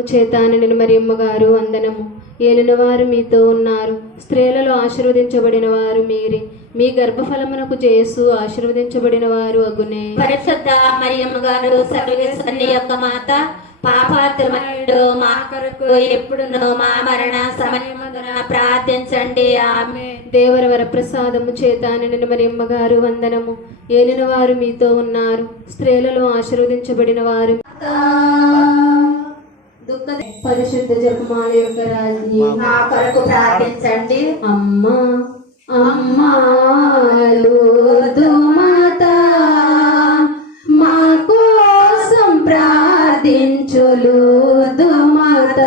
ప్రసాదము చేత నిన్ను మరియమ్మ గారు వందనము. ఏలిన వారు మీతో ఉన్నారు, స్త్రీలలో ఆశీర్వదించబడిన వారు మీరే. మీ గర్భఫలమునకు యేసు ఆశీర్వదించబడిన వారు అగునే. పరిశుద్ధ మరియమ్మ గారు సర్వేశ్వరుని యొక్క మాత, పాపాత్ముడు మా కొరకు ఎప్పుడును మా మరణ సమయమున ప్రార్థించండి. ఆమె. దేవర వరప్రసాదము చేత నిన్ను మరియమ్మ గారు వందనము. ఏలిన వారు మీతో ఉన్నారు, స్త్రీలలో ఆశీర్వదించబడిన వారు. పరిశుద్ధ జపమాల యొక్క రాజ్ఞి మా కొరకు ప్రార్థించండి. అమ్మా అమ్మా లూర్దు మాత, మా కోసం ప్రార్థించు లూర్దు మాత.